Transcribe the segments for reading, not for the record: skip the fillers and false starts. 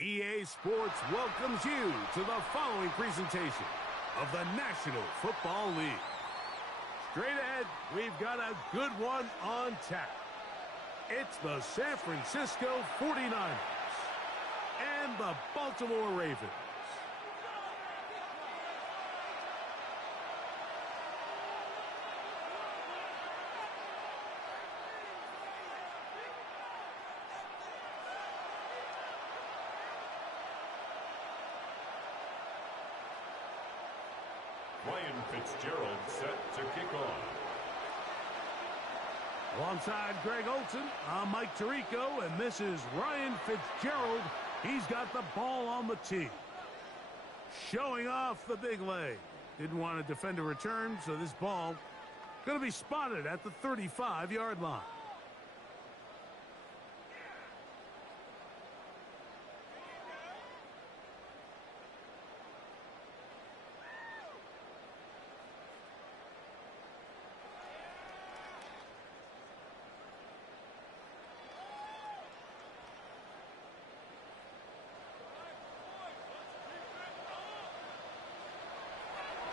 EA Sports welcomes you to the following presentation of the National Football League. Straight ahead, we've got a good one on tap. It's the San Francisco 49ers and the Baltimore Ravens. Fitzgerald set to kick off. Alongside Greg Olson, I'm Mike Tirico, and this is Ryan Fitzgerald. He's got the ball on the tee. Showing off the big leg. Didn't want to defend a return, so this ball going to be spotted at the 35-yard line.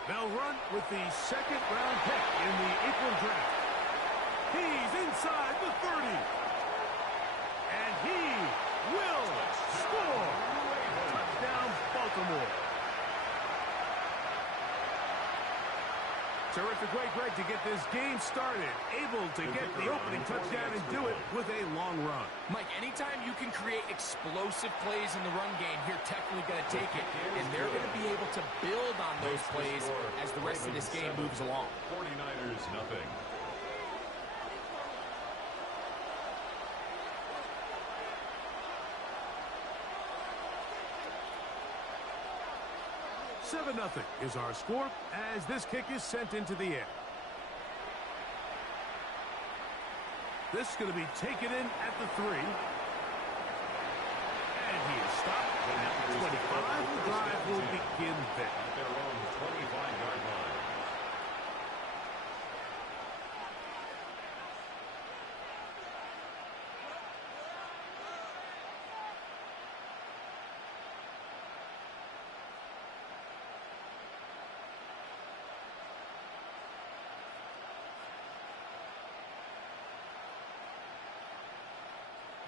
They'll run with the second-round pick in the April draft. He's inside the 30. And he will score. Touchdown, Baltimore. Terrific way, Greg, to get this game started. Able to get the opening touchdown and do it with a long run. Mike, anytime you can create explosive plays in the run game, you're definitely going to take it. And they're going to be able to build on those plays as the rest of this game moves along. 49ers, nothing. Nothing is our score as this kick is sent into the air. This is going to be taken in at the 3. And he is stopped at the 25. The drive will begin there. At their own 25-yard line.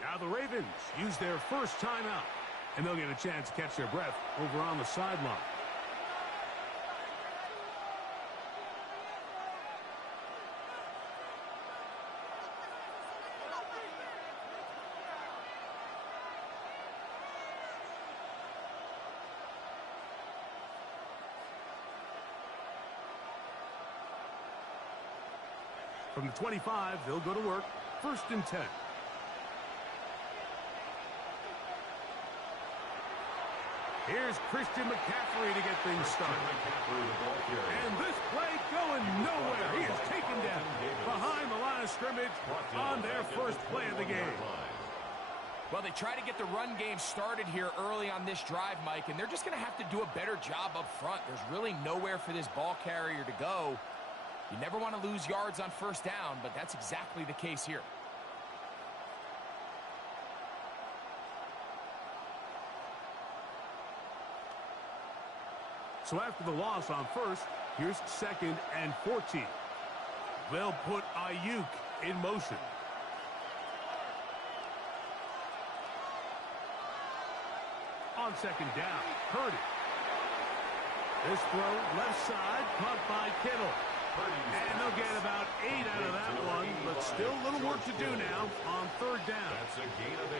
Now the Ravens use their first timeout, and they'll get a chance to catch their breath over on the sideline. From the 25, they'll go to work. 1st and 10. Here's Christian McCaffrey to get things started. And this play going nowhere. He is taken down behind the line of scrimmage on their first play of the game. Well, they try to get the run game started here early on this drive, Mike, and they're just going to have to do a better job up front. There's really nowhere for this ball carrier to go. You never want to lose yards on 1st down, but that's exactly the case here. So after the loss on 1st, here's 2nd and 14. They'll put Ayuk in motion. On 2nd down, Purdy. This throw left side, caught by Kittle. And they'll get about 8 out of that one, but still a little work to do now on 3rd down. That's a gain of 8.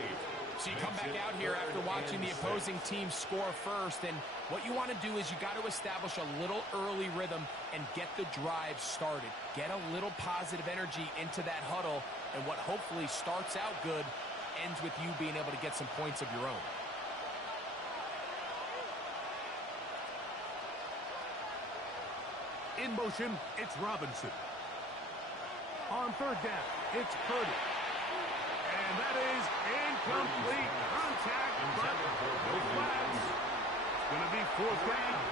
So you come back out here after watching the opposing team score first, and what you want to do is you got to establish a little early rhythm and get the drive started. Get a little positive energy into that huddle, and what hopefully starts out good ends with you being able to get some points of your own. In motion, it's Robinson. On 3rd down, it's Purdy. And that is incomplete contact, but no flags. It's going to be 4th down.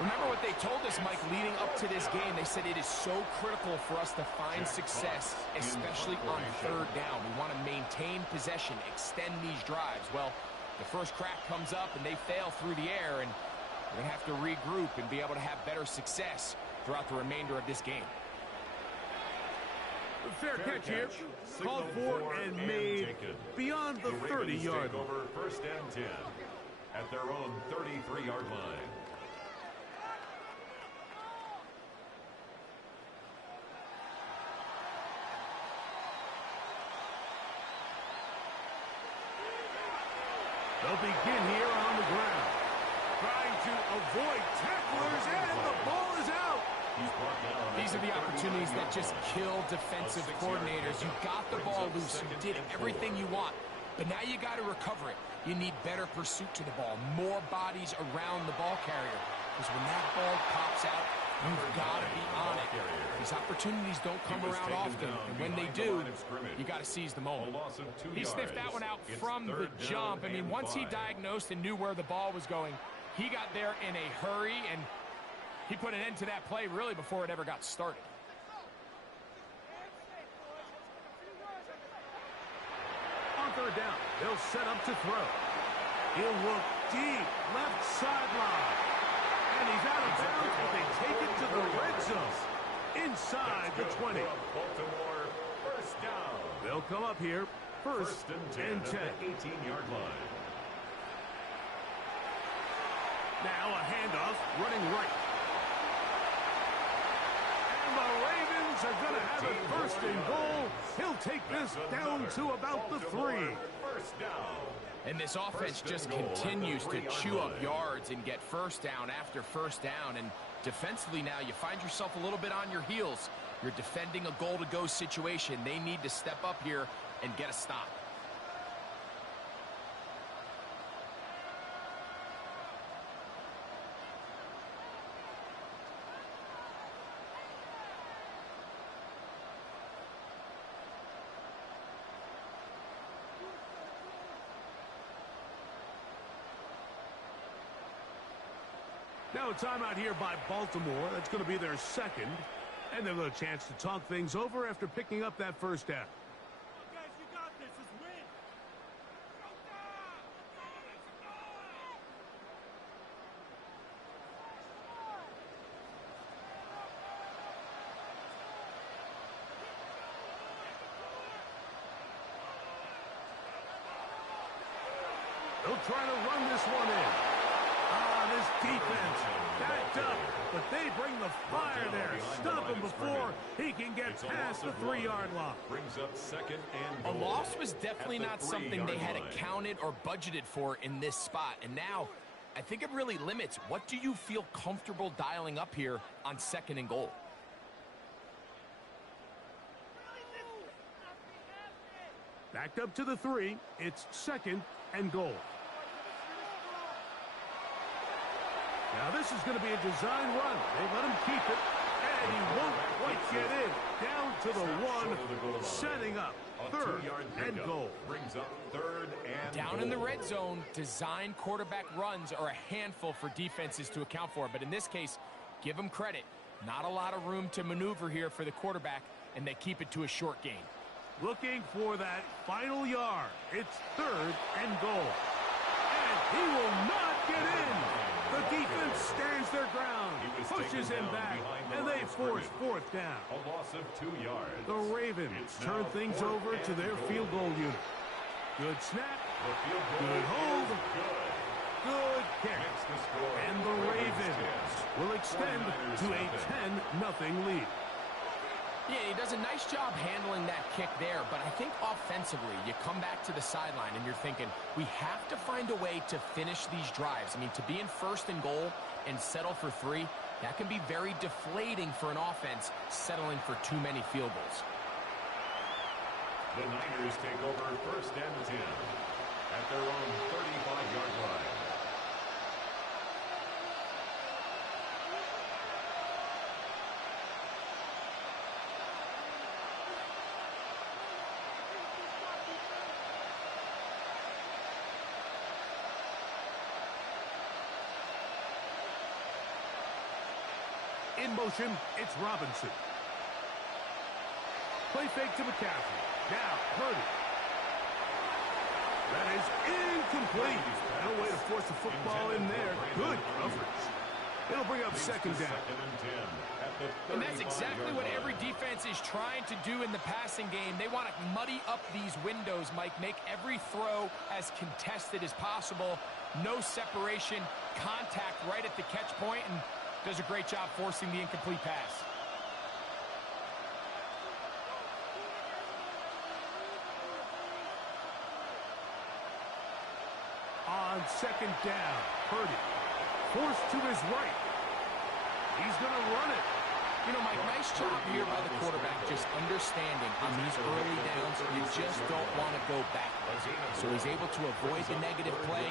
Remember what they told us, Mike, leading up to this game. They said it is so critical for us to find success, especially on 3rd down. We want to maintain possession, extend these drives. Well, The first crack comes up, and they fail through the air, and they're going to have to regroup and be able to have better success throughout the remainder of this game. Fair catch here. Called for and made beyond the 30-yard line. Over first and 10 at their own 33-yard line. They'll begin here on the ground, trying to avoid tacklers, and the ball is out. These are the opportunities that just kill defensive coordinators. You got the ball loose. You did everything you want. But now you got to recover it. You need better pursuit to the ball, more bodies around the ball carrier. Because when that ball pops out, you've got to be on it. These opportunities don't come around often. And when they do, you got to seize the moment. He sniffed that one out from the jump. I mean, once he diagnosed and knew where the ball was going, he got there in a hurry, and he put an end to that play really before it ever got started. On third down, they'll set up to throw. He'll look deep, left sideline. And he's out of bounds, but they take it to the red zone. Inside the 20. Baltimore, first down. They'll come up here, first and 10. 18-yard line. Now a handoff, running right. And the Ravens are going to have it first and goal. He'll take this down to about the 3. First down. And this offense just continues to chew up yards and get first down after first down. And defensively now, you find yourself a little bit on your heels. You're defending a goal-to-go situation. They need to step up here and get a stop. Now a timeout here by Baltimore. That's going to be their second. And they'll have a chance to talk things over after picking up that first down. Guys, you got this. Just win. They'll try to run this one in. This defense backed up, but they bring the fire there. Stop him before he can get past the 3-yard line. Brings up second and A goal. loss was definitely not something they had accounted or budgeted for in this spot. And now, I think it really limits. What do you feel comfortable dialing up here on second and goal? Backed up to the 3. It's second and goal. Now this is going to be a design run. They let him keep it, and he won't quite get in. Down to the 1, setting up third and goal. Brings up third and Down in the red zone, design quarterback runs are a handful for defenses to account for. But in this case, give them credit. Not a lot of room to maneuver here for the quarterback, and they keep it to a short gain. Looking for that final yard. It's third and goal. And he will not get in. The defense stands their ground, pushes him back, and they force fourth down. a loss of 2 yards. The Ravens turn things over to their field goal unit. Good snap, The field goal good hold, is good. good kick. Makes the score. And the Ravens will extend to a 10-0 lead. Yeah, he does a nice job handling that kick there, but I think offensively, you come back to the sideline and you're thinking, we have to find a way to finish these drives. I mean, to be in first and goal and settle for 3, that can be very deflating for an offense settling for too many field goals. The Niners take over first and 10 at their own 35-yard line. In motion, it's Robinson. Play fake to McCaffrey. Now, Purdy. That is incomplete. No way to force the football in there. Good coverage. It'll bring up second down. And that's exactly what every defense is trying to do in the passing game. They want to muddy up these windows, Mike, make every throw as contested as possible. No separation, contact right at the catch point, and does a great job forcing the incomplete pass. On second down, Purdy forced to his right. He's going to run it. You know, Mike, nice job here by the quarterback, just understanding on these early downs, you just don't want to go backwards. So he's able to avoid the negative play,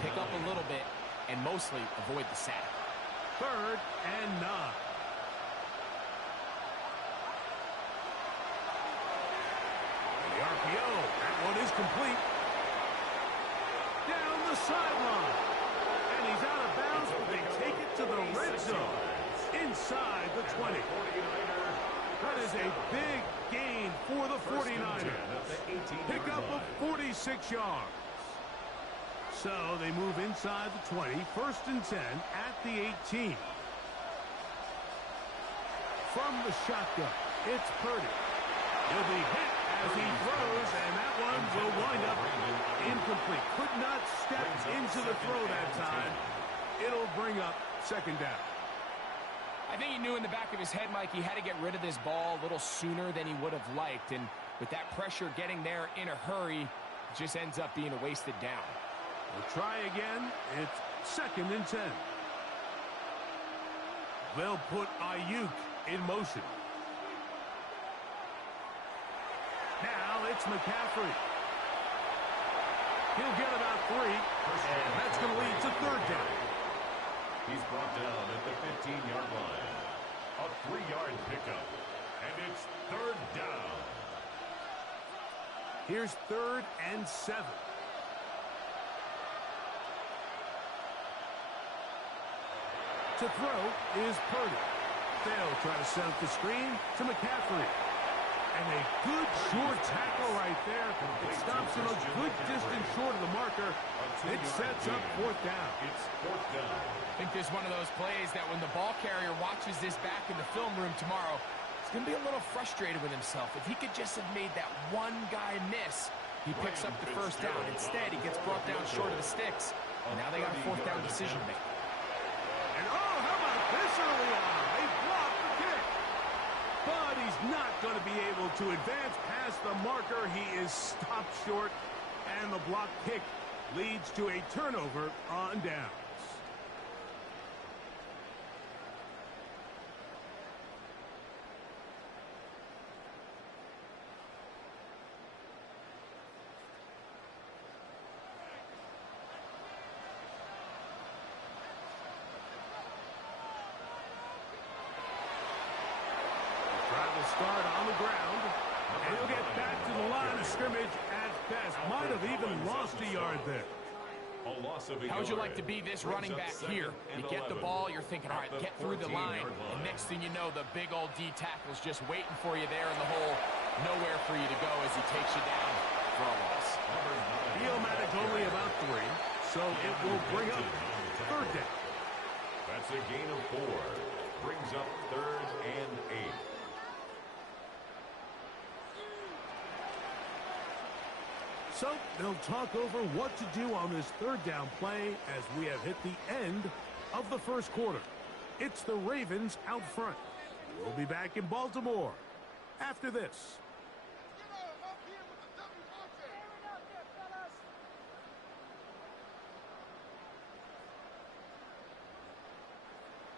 pick up a little bit, and mostly avoid the sack. 3rd and 9. The RPO, that one is complete. Down the sideline. And he's out of bounds, but they take it to the red zone. Inside the 20. That is a big gain for the 49ers. Pickup of 46 yards. So they move inside the 20. 1st and 10 at the 18. From the shotgun, it's Purdy. He'll be hit as he throws, and that one will wind up incomplete. Could not step into the throw that time. It'll bring up second down. I think he knew in the back of his head, Mike, he had to get rid of this ball a little sooner than he would have liked. And with that pressure getting there in a hurry, it just ends up being a wasted down. We'll try again. It's 2nd and 10. They'll put Ayuk in motion. Now it's McCaffrey. He'll get about 3, and that's going to lead to 3rd down. He's brought down at the 15-yard line. A 3-yard pickup. And it's 3rd down. Here's 3rd and 7. To throw is Purdy. They'll try to set up the screen to McCaffrey. And a good short tackle right there. It stops him a good distance short of the marker. It sets up 4th down. It's 4th down. I think there's one of those plays that when the ball carrier watches this back in the film room tomorrow, he's going to be a little frustrated with himself. If he could just have made that one guy miss, he picks up the 1st down. Instead, he gets brought down short of the sticks. And now they got a 4th down decision to make. And oh, how about this early on? They block the kick. But he's not going to be able to advance past the marker. He is stopped short, and the block kick leads to a turnover on downs. Start on the ground, and he'll get back to the line of scrimmage at best. Might have even lost a yard there. How would you like to be this running back here? You get the ball, you're thinking, all right, get through the line, and next thing you know, the big old D tackle's just waiting for you there in the hole. Nowhere for you to go as he takes you down for a loss. Field only about 3, so it will bring up 3rd down. That's a gain of 4. Brings up 3rd and 8. So they'll talk over what to do on this 3rd down play as we have hit the end of the 1st quarter. It's the Ravens out front. We'll be back in Baltimore after this.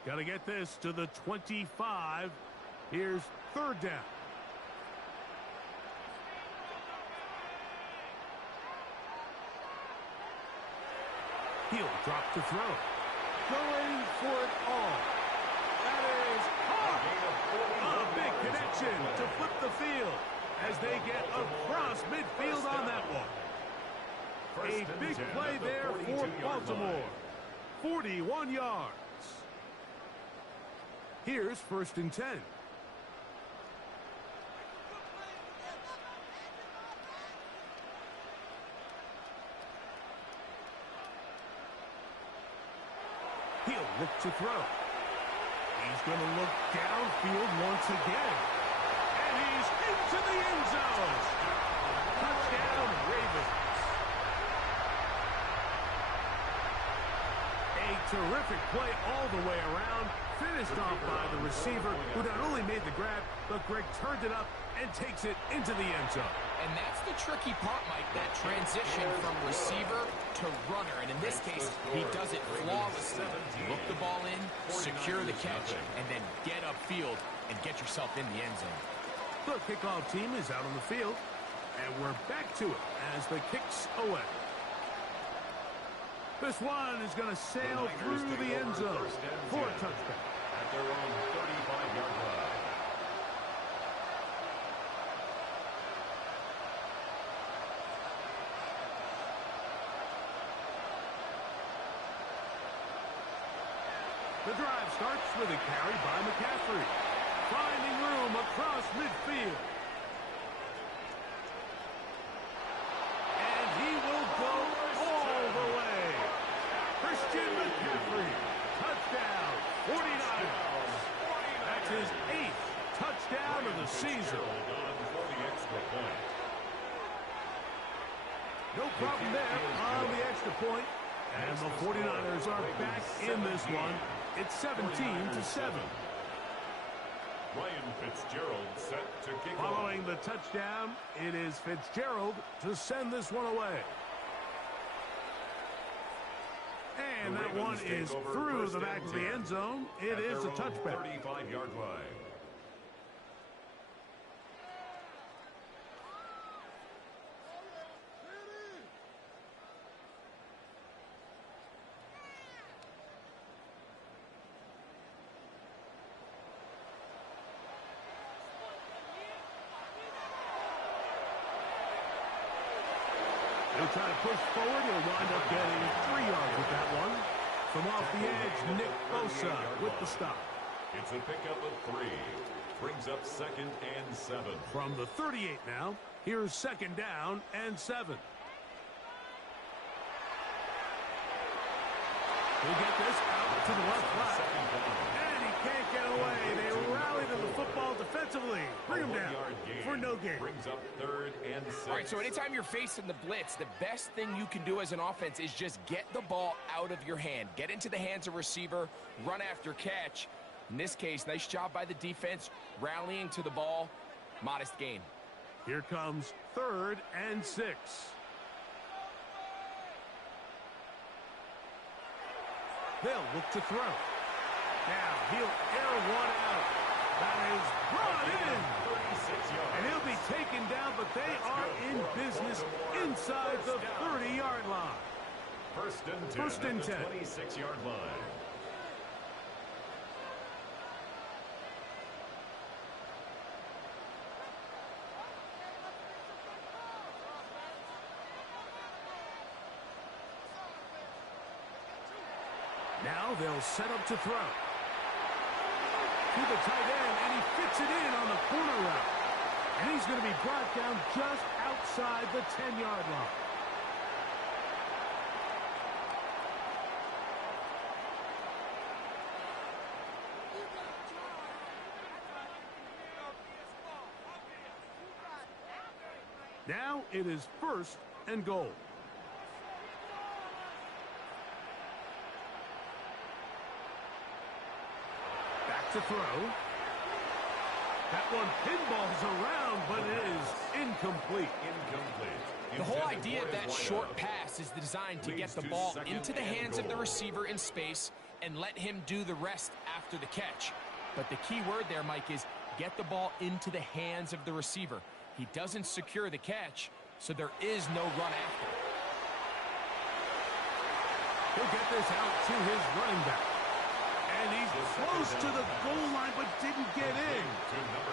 Got to get this to the 25. Here's 3rd down. He'll drop to throw. Going for it all. That is hard. A big connection to flip the field as they get across midfield on that one. A big play there for Baltimore. 41 yards. Here's 1st and 10. look to throw. He's going to look downfield once again. And he's into the end zone. Touchdown, Ravens. A terrific play all the way around. Finished off by the receiver, who not only made the grab, but Greg turned it up and takes it into the end zone. And that's the tricky part, Mike, that transition from receiver to runner. And in this case, he does it flawlessly. Look the ball in, secure the catch, and then get upfield and get yourself in the end zone. The kickoff team is out on the field, and we're back to it as the kick's away. This one is going to sail through the end zone for a touchdown. At their own 35-yard line. The drive starts with a carry by McCaffrey, finding room across midfield. And he will go all the way. Christian McCaffrey, touchdown, 49ers. That's his 8th touchdown of the season. No problem there on the extra point. And the 49ers are back in this one. It's 17-7. Ryan Fitzgerald set to kick off. Following the touchdown, it is Fitzgerald to send this one away. And that one is through the back of the end zone. It is a touchback. 35-yard line. He'll try to push forward. He'll wind up getting 3 yards with that one. From off the edge, Nick Bosa with the stop. It's a pickup of 3. Brings up 2nd and 7. From the 38 now, here's 2nd down and 7. He'll get this out to the left flat. And he can't get away. They rally to the football defensively. Bring him down for no gain. Brings up 3rd and 6. All right, so anytime you're facing the blitz, the best thing you can do as an offense is just get the ball out of your hand. Get into the hands of receiver, run after catch. In this case, nice job by the defense, rallying to the ball. Modest gain. Here comes 3rd and 6. They'll look to throw. Now he'll air one out. That is brought in. 36 yards. And he'll be taken down, but they are in business inside the 30-yard line. First and 10. 26-yard line. Now they'll set up to throw. To the tight end, and he fits it in on the corner route. And he's going to be brought down just outside the 10-yard line. Now it is 1st and goal. To throw. That one pinballs around, but it is incomplete. The whole idea of that short pass is designed to get the ball into the hands of the receiver in space and let him do the rest after the catch. But the key word there, Mike, is get the ball into the hands of the receiver. He doesn't secure the catch, so there is no run after. He'll get this out to his running back. And he's close to the goal line, but didn't get in.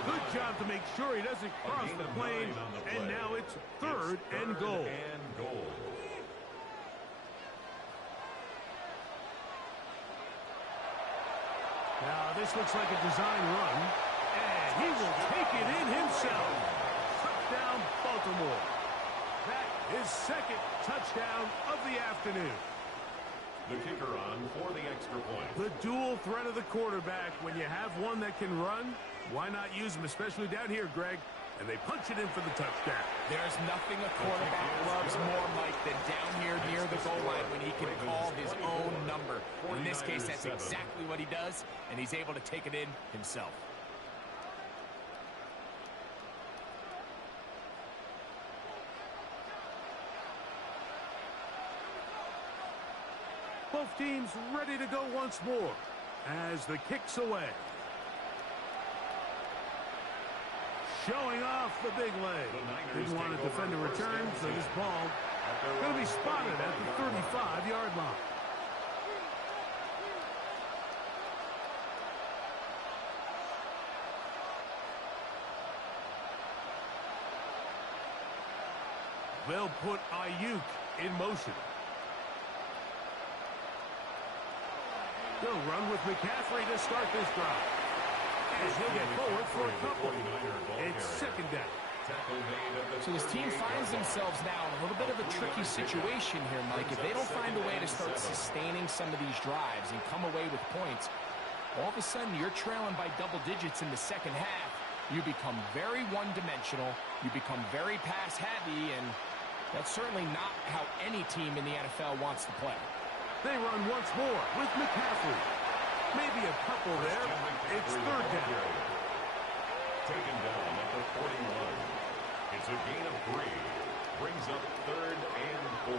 Good job to make sure he doesn't cross the plane. And now it's 3rd and goal. Now this looks like a design run. And he will take it in himself. Touchdown, Baltimore. That is 2nd touchdown of the afternoon. The kicker on for the extra point. The dual threat of the quarterback. When you have one that can run, why not use him, especially down here, Greg? And they punch it in for the touchdown. There's nothing a quarterback loves more, Mike, than down here near the goal line when he can call his own number. In this case, that's exactly what he does, and he's able to take it in himself. Both teams ready to go once more as the kick's away. Showing off the big leg. Didn't want to defend a return, so this ball going to be spotted at the 35-yard line. They'll put Ayuk in motion. They'll run with McCaffrey to start this drive. And he'll get forward for a couple. It's second down. So this team finds themselves now in a little bit of a tricky situation here, Mike. If they don't find a way to start sustaining some of these drives and come away with points, all of a sudden you're trailing by double digits in the second half. You become very one-dimensional. You become very pass-heavy, and that's certainly not how any team in the NFL wants to play. They run once more with McCaffrey. Maybe a couple there. It's third down. Taken down at the 41. It's a gain of 3. Brings up 3rd and 4.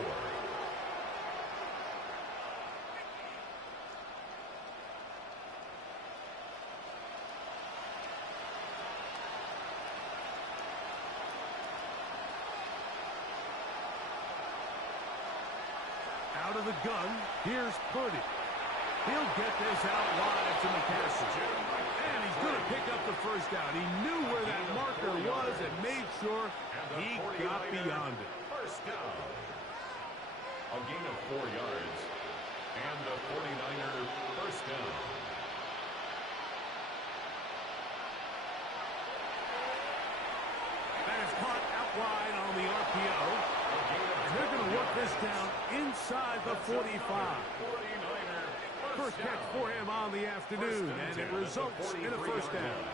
Out of the gun, here's Purdy. He'll get this out wide to McCaffrey. And he's going to pick up the first down. He knew where that marker was and made sure he got beyond it. First down. A gain of 4 yards. And the 49er first down. That is caught out wide on the RPO. And they're going to work this down inside the 45. First catch for him on the afternoon, and it results in a first down.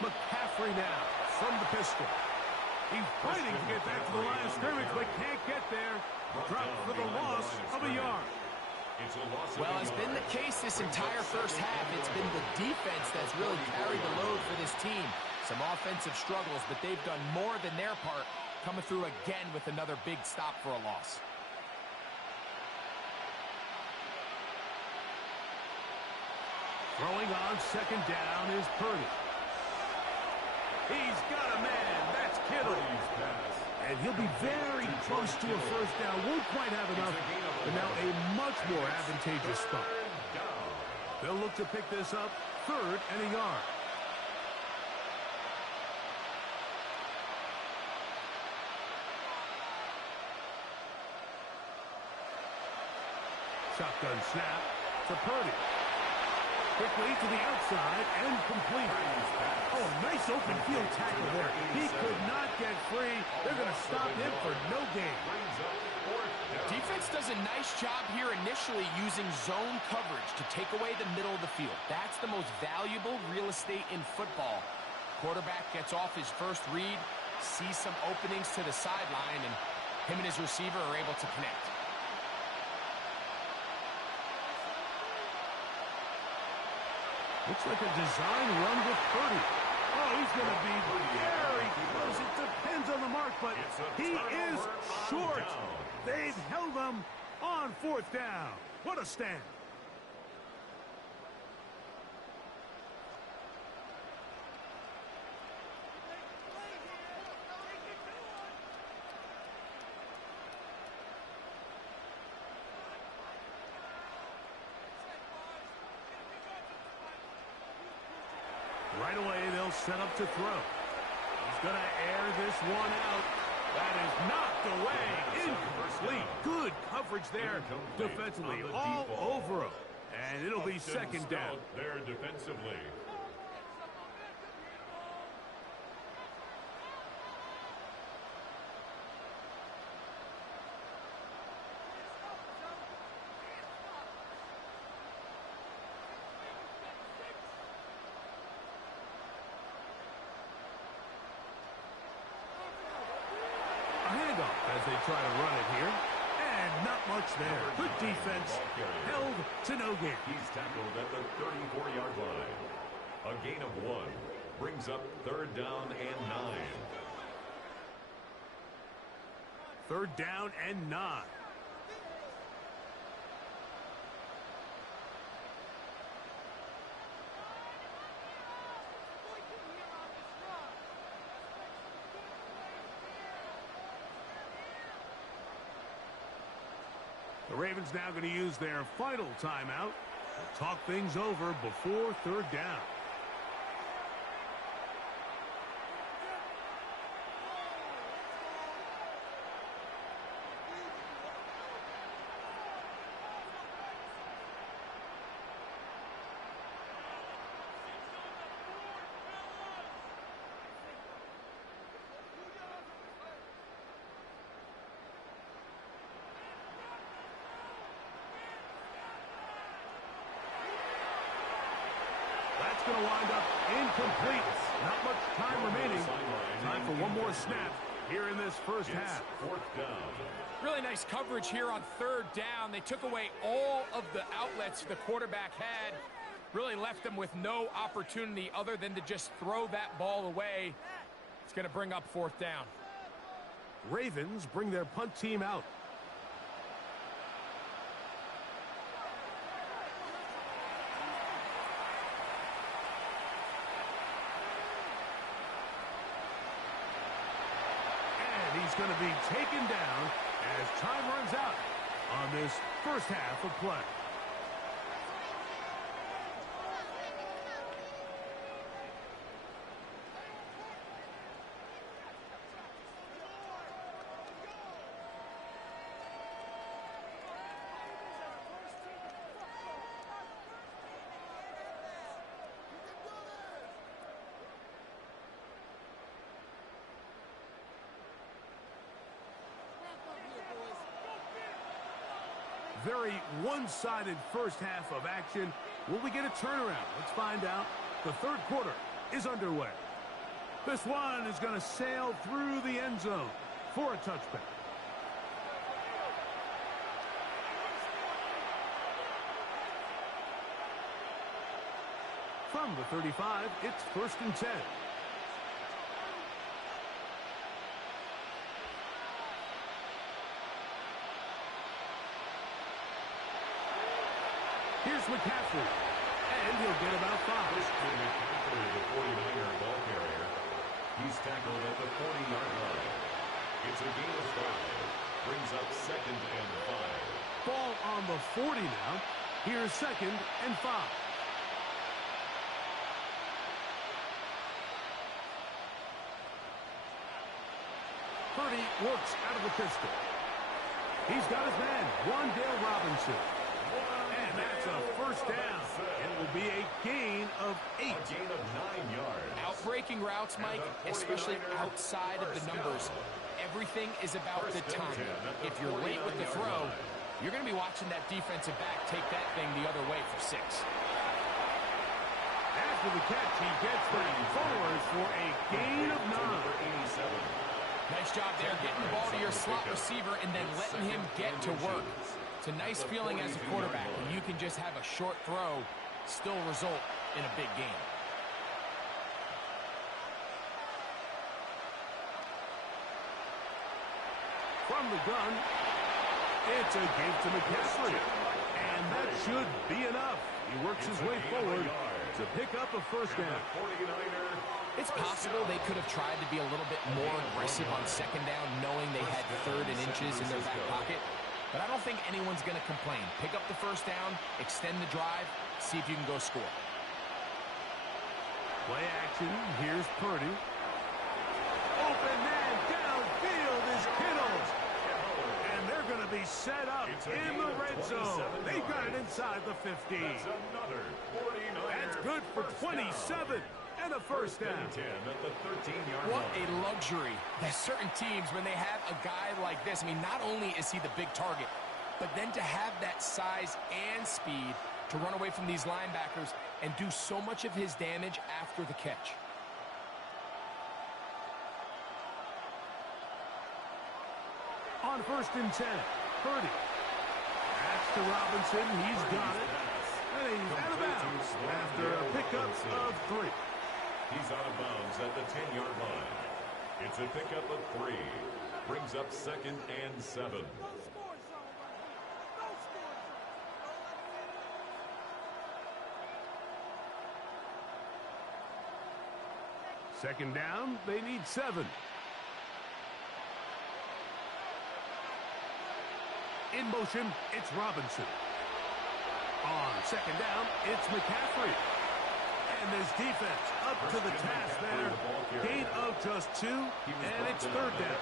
McCaffrey now from the pistol. He's fighting to get back to the line of scrimmage, but can't get there. Dropped for the loss of a yard. Well, it's been the case this entire first half. It's been the defense that's really carried the load for this team. Some offensive struggles, but they've done more than their part, coming through again with another big stop for a loss. Throwing on second down is Purdy. He's got a man. That's Kittle. And he'll be very close to a first down. Won't quite have enough, but now a much more advantageous spot. They'll look to pick this up, 3rd and a yard. Shotgun snap to Purdy. Quickly to the outside and complete. Oh, nice open field tackle there. He could not get free. They're going to stop him for no gain. Defense does a nice job here initially using zone coverage to take away the middle of the field. That's the most valuable real estate in football. Quarterback gets off his first read, sees some openings to the sideline, and him and his receiver are able to connect. Looks like a design run with Purdy. Oh, he's going to be very close. It depends on the mark, but he is short. They've held him on 4th down. What a stand. Right away, they'll set up to throw. He's going to air this one out. That is knocked away. Incomplete. Good coverage there defensively. All over him. And it'll be second down. There defensively. As they try to run it here. And not much there. Good defense. Held to no gain. He's tackled at the 34-yard line. A gain of 1. Brings up third down and 9. Third down and 9. The Ravens now going to use their final timeout to talk things over before third down. Going to wind up incomplete. Not much time remaining. Time for one more snap here in this first half. Fourth down. Really nice coverage here on third down. They took away all of the outlets the quarterback had. Really left them with no opportunity other than to just throw that ball away. It's going to bring up fourth down. Ravens bring their punt team out. He's going to be taken down as time runs out on this first half of play. Very one-sided first half of action. Will we get a turnaround? Let's find out. The third quarter is underway. This one is going to sail through the end zone for a touchback. From the 35, it's 1st and 10. Here's McCaffrey, and he'll get about 5. This to McCaffrey, the 49er ball carrier. He's tackled at the 40-yard line. It's a gain of 5. Brings up 2nd and 5. Ball on the 40 now. Here's 2nd and 5. Purdy works out of the pistol. He's got his man, Wan'Dale Robinson. And that's a first down. It will be a gain of 8. A gain of 9 yards. Outbreaking routes, Mike, especially outside of the numbers. Everything is about the timing. If you're late with the throw, you're going to be watching that defensive back take that thing the other way for 6. After the catch, he gets that forward for a gain of 9. Nice job there getting the ball to your slot receiver and then letting him get to work. It's a nice feeling as a quarterback when you can just have a short throw still result in a big game. From the gun, it's a give to McCaffrey. And that should be enough. He works his way forward to pick up a first down. It's possible they could have tried to be a little bit more aggressive on second down, knowing they had 3rd and inches in their back pocket. But I don't think anyone's going to complain. Pick up the first down, extend the drive, see if you can go score. Play action. Here's Purdy. Open man downfield is Kittle. And they're going to be set up in the red zone. They got it inside the 50. That's good for 27 and a first down. What a luxury. There's certain teams, when they have a guy like this, I mean, not only is he the big target, but then to have that size and speed to run away from these linebackers and do so much of his damage after the catch. On 1st and 10, Purdy. That's to Robinson. He's got it. And he's out of bounds after a pickup of 3. He's out of bounds at the 10-yard line. It's a pickup of 3. Brings up 2nd and 7. Second down, they need 7. In motion, it's Robinson. On 2nd down, it's McCaffrey. And this defense up to the task there. Gain of just 2, and it's 3rd down.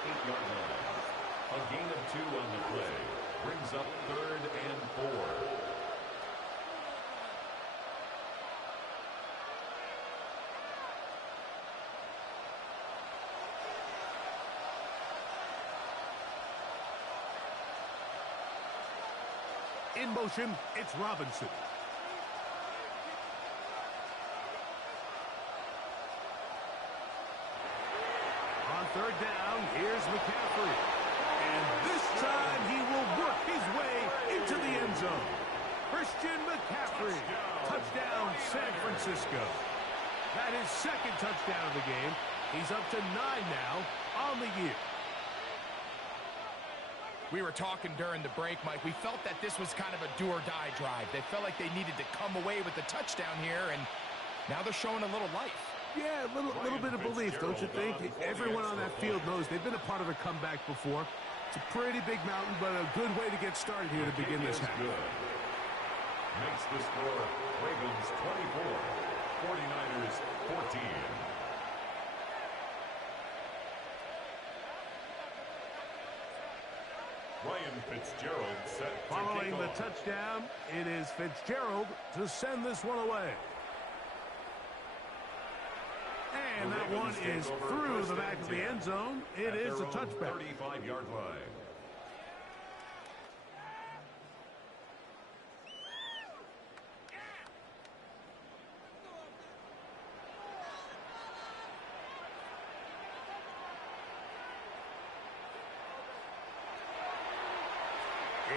A gain of 2 on the play. Brings up 3rd and 4. In motion, it's Robinson. On 3rd down, here's McCaffrey. And this time he will work his way into the end zone. Christian McCaffrey. Touchdown, San Francisco. That is 2nd touchdown of the game. He's up to 9 now on the year. We were talking during the break, Mike. We felt that this was kind of a do-or-die drive. They felt like they needed to come away with the touchdown here, and now they're showing a little life. Yeah, a little bit of belief, don't you think? Everyone on that field knows they've been a part of a comeback before. It's a pretty big mountain, but a good way to get started here to begin this half. Makes the score Ravens 24, 49ers 14. Ryan Fitzgerald set to Following kick the off. touchdown, it is Fitzgerald to send this one away. And that one is through the back of the end zone. It is a touchback. 35-yard line.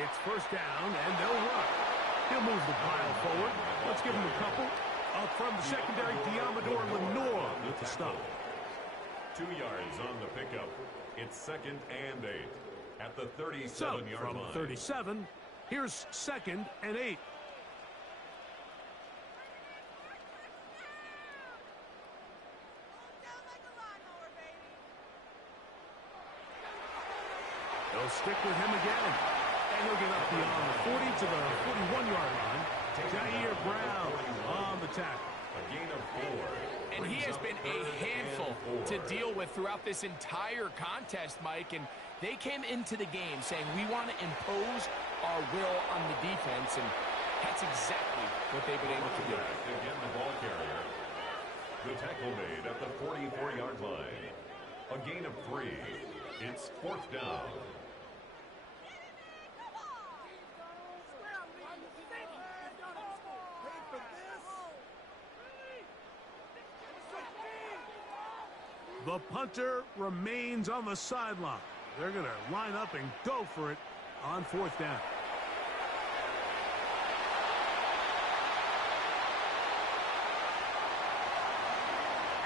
It's 1st down, and they'll run. He'll move the pile forward. Let's give him a couple. Up from the secondary, Diamador Lenore with the stop. 2 yards on the pickup. It's 2nd and 8 at the So, 37-yard from line. 37, here's 2nd and 8. They'll stick with him again. And he'll get up beyond the 40 to the 41-yard line. Jair Brown on the tackle. A gain of 4. And he has been a handful to deal with throughout this entire contest, Mike. And they came into the game saying, we want to impose our will on the defense. And that's exactly what they've been able to do. Again, the ball carrier. The tackle made at the 44-yard line. A gain of 3. It's 4th down. The punter remains on the sideline. They're going to line up and go for it on 4th down.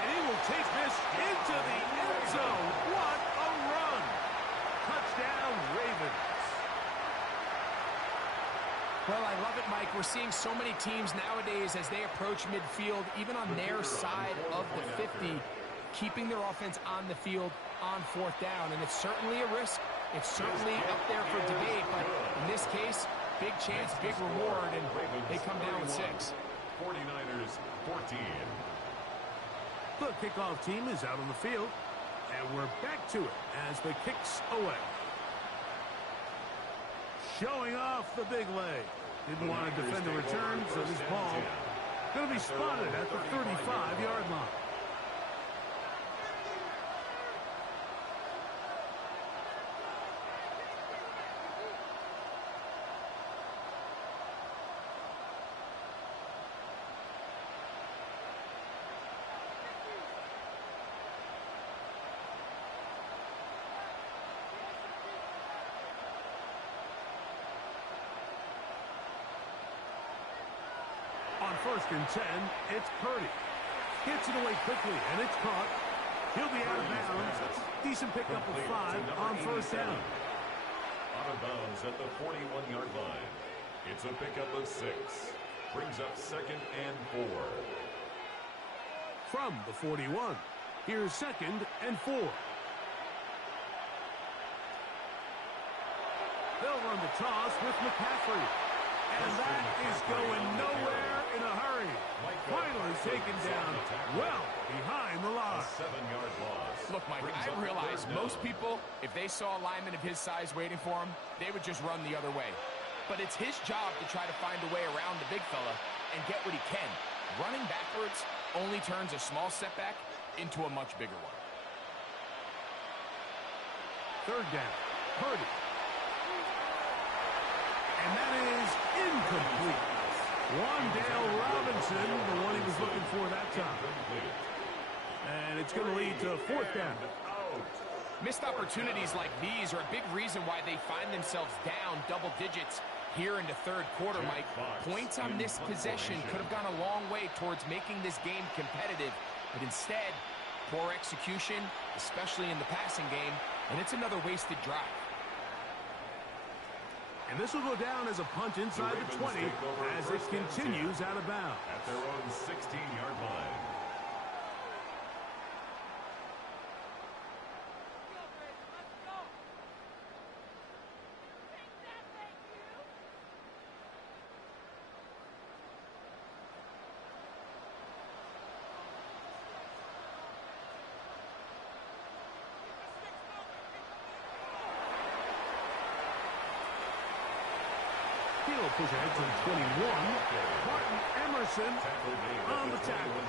And he will take this into the end zone. What a run. Touchdown, Ravens. Well, I love it, Mike. We're seeing so many teams nowadays as they approach midfield, even on their side of the 50, keeping their offense on the field on 4th down. And it's certainly a risk. It's certainly up there for debate. But in this case, big chance, big reward, and they come down with 6. 49ers 14. The kickoff team is out on the field, and we're back to it as the kick's away. Showing off the big leg. Didn't want to defend the return, so this ball going to be spotted at the 35-yard line. On 1st and 10, it's Purdy. Gets it away quickly, and it's caught. He'll be out of bounds. Decent pickup of 5 on 1st down. Out of bounds at the 41-yard line. It's a pickup of 6. Brings up 2nd and 4. From the 41, here's 2nd and 4. They'll run the toss with McCaffrey. And that is going nowhere in a hurry. Finally taken down well behind the line. 7-yard loss. Look, Mike, I realize most people, if they saw a lineman of his size waiting for him, they would just run the other way. But it's his job to try to find a way around the big fella and get what he can. Running backwards only turns a small setback into a much bigger one. 3rd down. Purdy. And that is incomplete. Wandale Robinson, the one he was looking for that time. And it's going to lead to 4th down. Missed opportunities like these are a big reason why they find themselves down double digits here in the 3rd quarter, Mike. Points on this possession could have gone a long way towards making this game competitive, but instead, poor execution, especially in the passing game, and it's another wasted drive. And this will go down as a punt inside the 20 as it continues out of bounds. At their own 16-yard line. He'll push ahead to the 21. Martin Emerson on the tackle.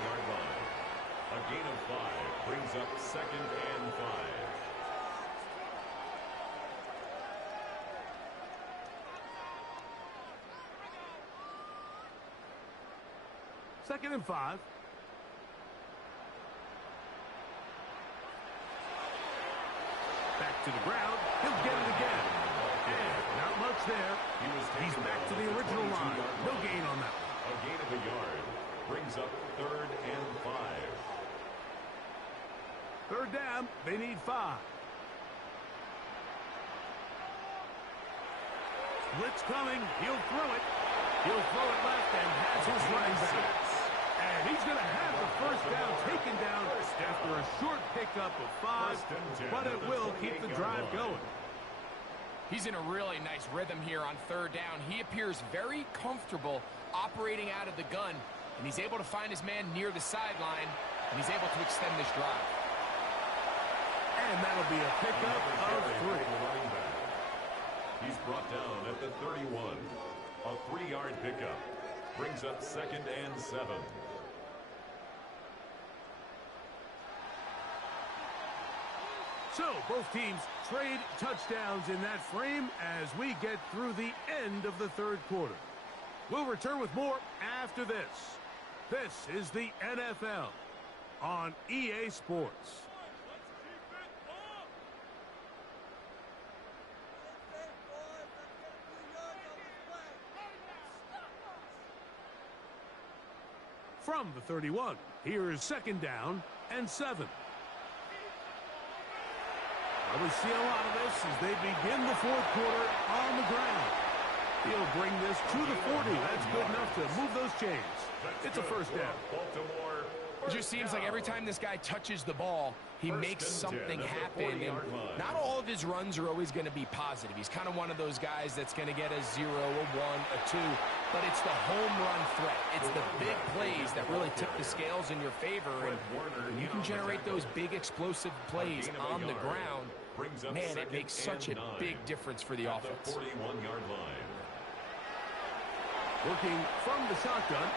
A gain of 5 brings up 2nd and 5. Second and 5. Back to the ground. He'll get it again. And not much there. He's back to the original line. No gain on that one. A gain of a yard brings up 3rd and 5. 3rd down. They need 5. Blitz coming. He'll throw it. He'll throw it left and has his running back. And he's going to have the 1st down taken down after a short pickup of 5. But it will keep the drive going. He's in a really nice rhythm here on 3rd down. He appears very comfortable operating out of the gun, and he's able to find his man near the sideline, and he's able to extend this drive. And that'll be a pickup of 3. He's brought down at the 31. A 3-yard pickup brings up 2nd and 7. So both teams trade touchdowns in that frame as we get through the end of the 3rd quarter. We'll return with more after this. This is the NFL on EA Sports. From the 31, here's 2nd down and 7. We see a lot of this as they begin the 4th quarter on the ground. He'll bring this to the 40. That's good enough to move those chains. It's a 1st down. Baltimore It just seems like every time this guy touches the ball, he makes something happen. And not all of his runs are always going to be positive. He's kind of one of those guys that's going to get a 0, a 1, a 2. But it's the home run threat. It's the big plays that really tip the scales in your favor. And when you can generate those big explosive plays on the ground, man, it makes such a big difference for the offense. 41-yard line. Working from the shotgun,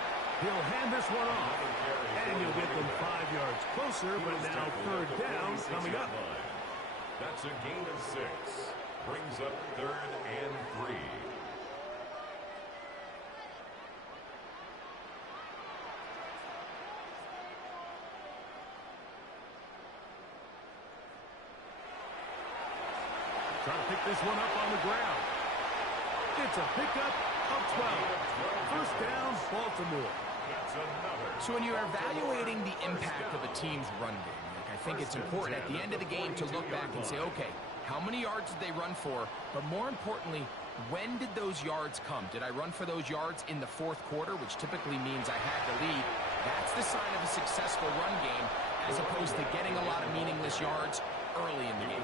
he'll hand this one off. And you'll get them 5 yards closer, but now third down coming up. That's a gain of 6. Brings up 3rd and 3. Trying to pick this one up on the ground. It's a pickup of 12. First down, Baltimore. So when you're evaluating the impact of a team's run game, I think it's important at the end of the game to look back and say, okay, how many yards did they run for? But more importantly, when did those yards come? Did I run for those yards in the fourth quarter, which typically means I had the lead? That's the sign of a successful run game, as opposed to getting a lot of meaningless yards early in the game.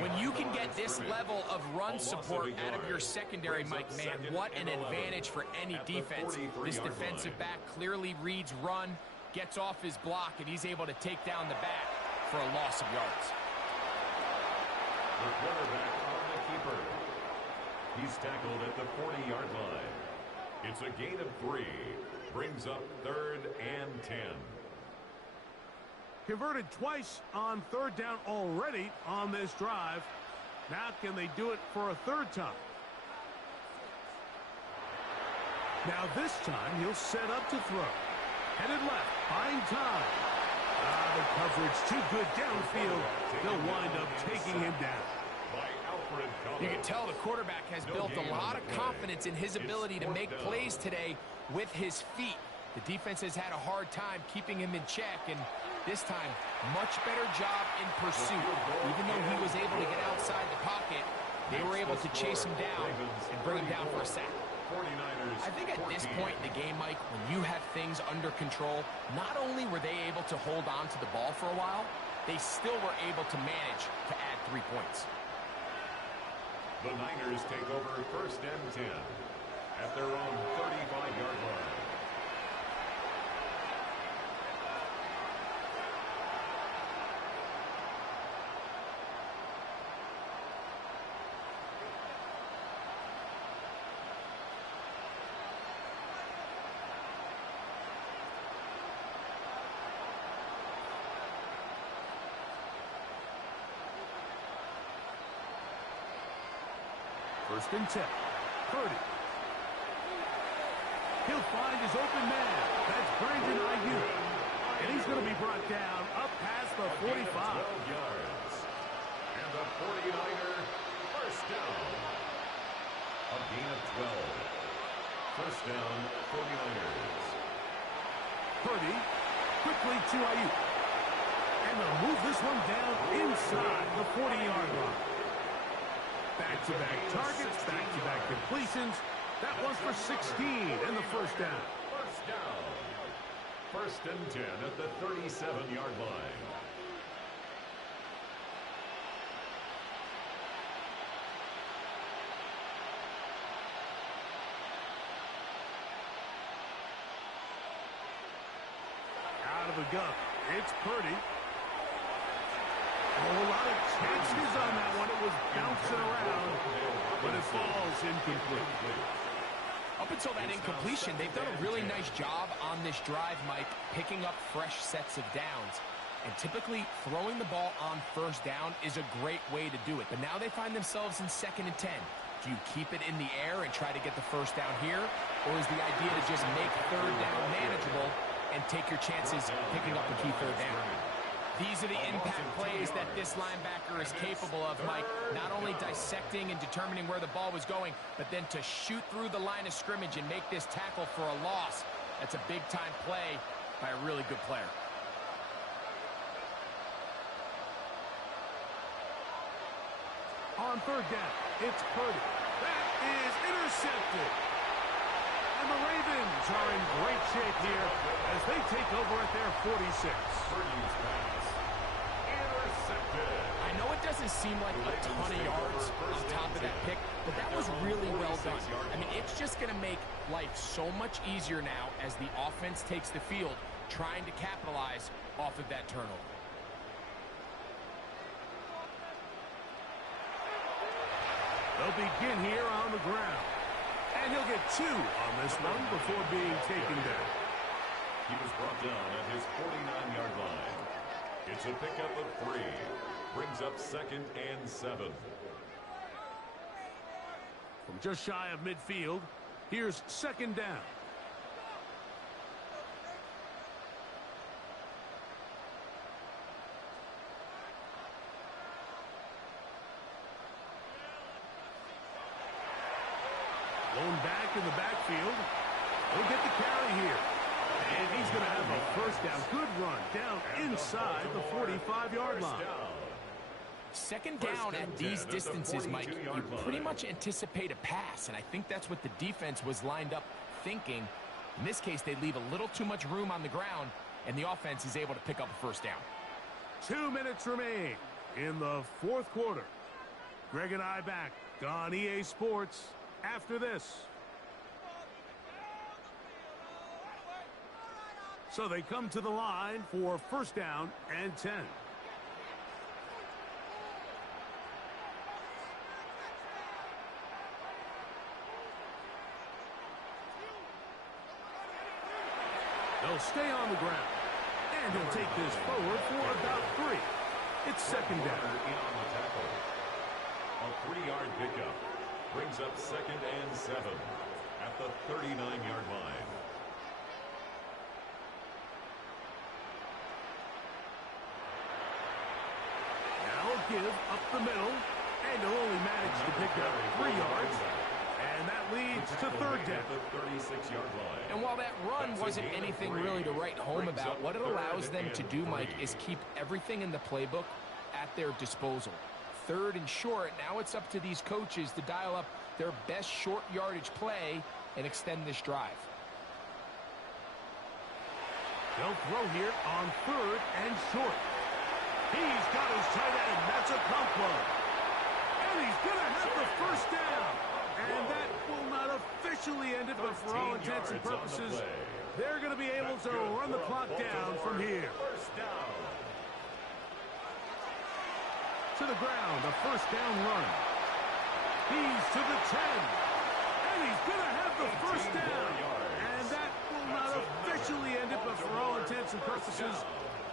When you can get this level of run support out of your secondary, Mike, man, what an advantage for any defense. This defensive back clearly reads run, gets off his block, and he's able to take down the back for a loss of yards. The quarterback on the keeper. He's tackled at the 40-yard line. It's a gain of 3. Brings up 3rd and 10. Converted twice on third down already on this drive. Now can they do it for a third time? Now this time he'll set up to throw. Headed left, buying time. The coverage too good downfield. They'll wind up taking him down. You can tell the quarterback has built a lot of confidence in his ability to make plays today with his feet. The defense has had a hard time keeping him in check, and this time, much better job in pursuit. Even though he was able to get outside the pocket, they were able to chase him down and bring him down for a sack. I think at this point in the game, Mike, when you have things under control, not only were they able to hold on to the ball for a while, they still were able to manage to add 3 points. The Niners take over 1st and 10 at their own 35-yard line. First and 10. Purdy. He'll find his open man. That's Brandon Ayuk. And he's going to be brought down up past the 45. 12 yards. And the 49er first down. A gain of 12. First down, 49ers. Purdy quickly to Ayuk. And they'll move this one down inside the 40-yard line. Back-to-back targets, back-to-back completions. That one's for 16 and the first down. First down. First and 10 at the 37-yard line. Out of the gun. It's Purdy. A whole lot of chances on that one. It was bouncing around, but it falls incomplete. Up until that incompletion, they've done a really nice job on this drive, Mike, picking up fresh sets of downs. And typically, throwing the ball on first down is a great way to do it. But now they find themselves in 2nd and 10. Do you keep it in the air and try to get the first down here? Or is the idea to just make third down manageable and take your chances picking up a key third down? These are the impact plays that this linebacker is capable of, Mike. Not only dissecting and determining where the ball was going, but then to shoot through the line of scrimmage and make this tackle for a loss. That's a big-time play by a really good player. On third down, it's Purdy. That is intercepted. And And the Ravens are in great shape here as they take over at their 46. Brady's pass. Intercepted. I know it doesn't seem like a ton of yards on top of that pick, but that was really well done. I mean, it's just going to make life so much easier now as the offense takes the field, trying to capitalize off of that turnover. They'll begin here on the ground. And he'll get 2 on this one before being taken down. He was brought down at his 49-yard line. It's a pickup of 3. Brings up 2nd and 7. From just shy of midfield, here's 2nd down. Blown back in the backfield. He'll get the carry here. And he's going to have a first down. Good run down inside the 45-yard line. 2nd down at these distances, Mike, you pretty much anticipate a pass, and I think that's what the defense was lined up thinking. In this case, they leave a little too much room on the ground, and the offense is able to pick up a first down. 2 minutes remain in the 4th quarter. Greg and I back on EA Sports after this. So they come to the line for 1st down and 10. They'll stay on the ground. And he'll take this forward for about 3. It's 2nd down. A 3-yard pickup. Brings up 2nd and 7 at the 39-yard line. Now a give up the middle. And he'll only manage to pick up 3 yards. And that leads to 3rd down. The 36-yard line. And while that run wasn't anything really to write home about, what it allows them to do, Mike, is keep everything in the playbook at their disposal. 3rd and short, now it's up to these coaches to dial up their best short yardage play and extend this drive. They'll throw here on 3rd and short. He's got his tight end. That's a pump play. And he's going to have the first down. And that will not officially end it, but for all intents and purposes, they're going to be able to run the clock down from here. First down. To the ground, a 1st down run. He's to the 10. And he's going to have the first down. And that will not officially end it, but for all intents and purposes,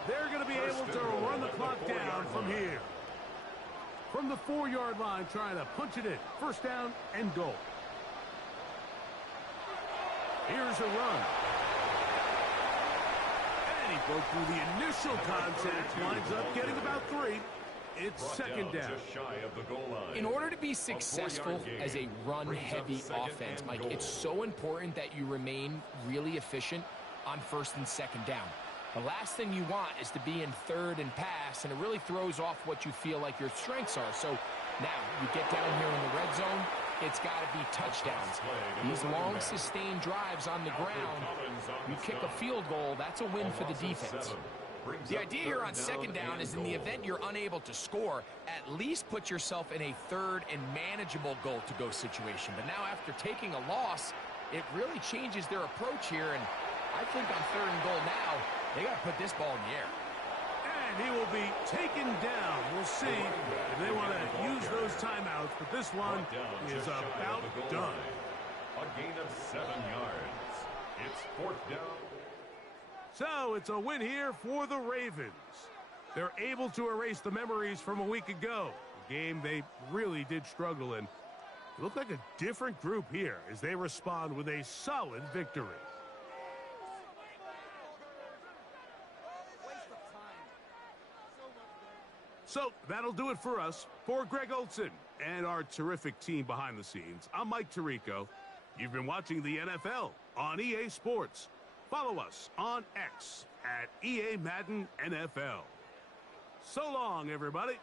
they're going to be able to run the clock down from here. From the 4-yard line, trying to punch it in. 1st down and goal. Here's a run. And he broke through the initial contact. Winds up getting about 3. It's 2nd down. Just shy of the goal line. In order to be successful as a run-heavy offense, Mike, it's so important that you remain really efficient on 1st and 2nd down. The last thing you want is to be in 3rd and pass, and it really throws off what you feel like your strengths are. So now you get down here in the red zone, it's got to be touchdowns. These long, sustained drives on the ground, you kick a field goal, that's a win for the defense. The idea here on 2nd down is in the event you're unable to score, at least put yourself in a 3rd and manageable goal-to-go situation. But now after taking a loss, it really changes their approach here, and I think on 3rd and goal now, they got to put this ball in the air. And he will be taken down. We'll see if they want to use those timeouts, but this one is about done. A gain of 7 yards. It's 4th down. So it's a win here for the Ravens. They're able to erase the memories from a week ago, a game they really did struggle in. It looked like a different group here as they respond with a solid victory. So that'll do it for us. For Greg Olson and our terrific team behind the scenes, I'm Mike Tirico. You've been watching the NFL on EA Sports. Follow us on X at EA Madden NFL. So long, everybody.